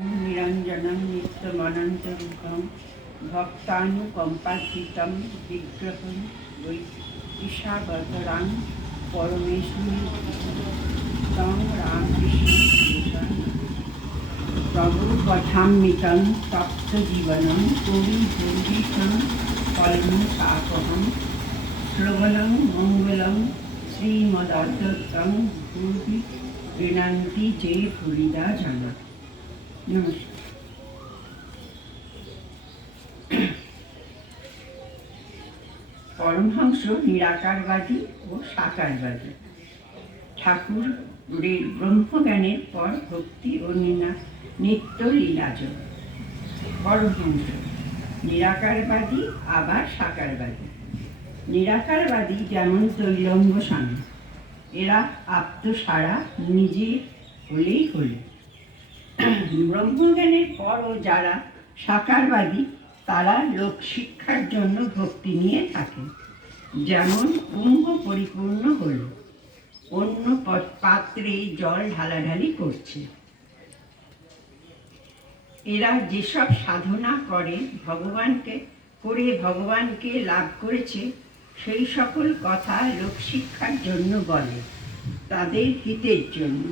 নিরঞ্জনম নিত্যমনন্তরূপম ভক্তানুকম্পার্থিতম বিগ্রহম ঈশাবতরাং পরমেশ্বরী তং রামকৃষ্ণ প্রভু কথামৃতম তপ্ত জীবনম কবি ভূষণ ফলম পাপহম শ্রবণং মঙ্গলম শ্রীমদত্তম ভূতি গৃণন্তি যে ভুরিদা জানা পরমহংস নিরাকারবাদী ও সাকারবাদী ঠাকুরের ব্রহ্মজ্ঞানের পর ভক্তি ও নিনা নিত্য লীলাজ পরমহংস নিরাকারবাদী আবার সাকারবাদী নিরাকারবাদী যেমন তৈলঙ্গ স্বামী এরা আত্মসারা নিজে হলেই হলে ব্রহ্মজ্ঞানের পরও যারা সাকারবাদী, তারা লোক শিক্ষার জন্য ভক্তি নিয়ে থাকে যেমন কুম্ভ পরিপূর্ণ হল। অন্য পাত্রে জল ঢালাঢালি করছে। এরা যেসব সাধনা করে ভগবানকে করে ভগবানকে লাভ করেছে, সেই সকল কথা লোকশিক্ষার জন্য বলে, তাদের হিতের জন্য।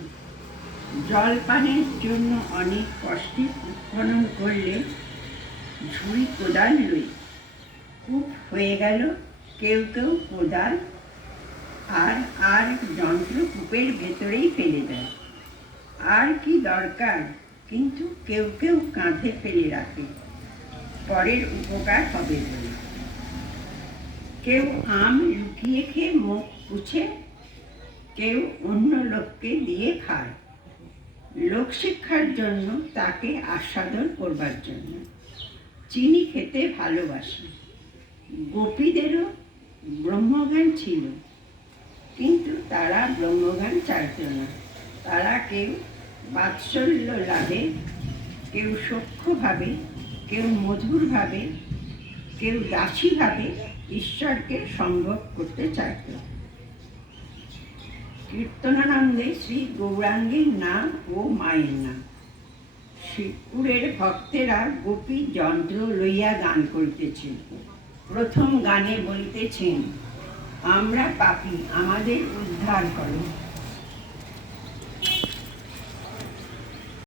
জলপানের জন্য অনেক কষ্টে উৎখনন করলে ঝুড়ি কোদাল লই। কূপ হয়ে গেল, কেউ কেউ কোদাল আর আর যন্ত্র কূপের ভেতরেই ফেলে দেয়। আর কি দরকার, কিন্তু কেউ কেউ কাঁধে ফেলে রাখে। পরের উপকার হবে বলে। কেউ আম লুকিয়ে খেয়ে মুখ পুছে, কেউ অন্য লোককে দিয়ে খায়। লোকশিক্ষার জন্য তাকে আস্বাদন করবার জন্য। চিনি খেতে ভালোবাসে। গোপীদেরও ব্রহ্মজ্ঞান ছিল, কিন্তু তারা ব্রহ্মজ্ঞান চাইত না। তারা কেউ বাৎসল্য লাভে, কেউ সূক্ষ্মভাবে, কেউ মধুরভাবে, কেউ দাসীভাবে ঈশ্বরকে সম্ভব করতে চাইত। কীর্তনানন্দে শ্রী গৌরাঙ্গের নাম ও মায়ের নাম। শিবপুরের ভক্তেরা গোপী যন্ত্র লইয়া গান করিতেছেন। প্রথম গানে বলিতেছেন, আমরা পাপি, আমাদের উদ্ধার করো।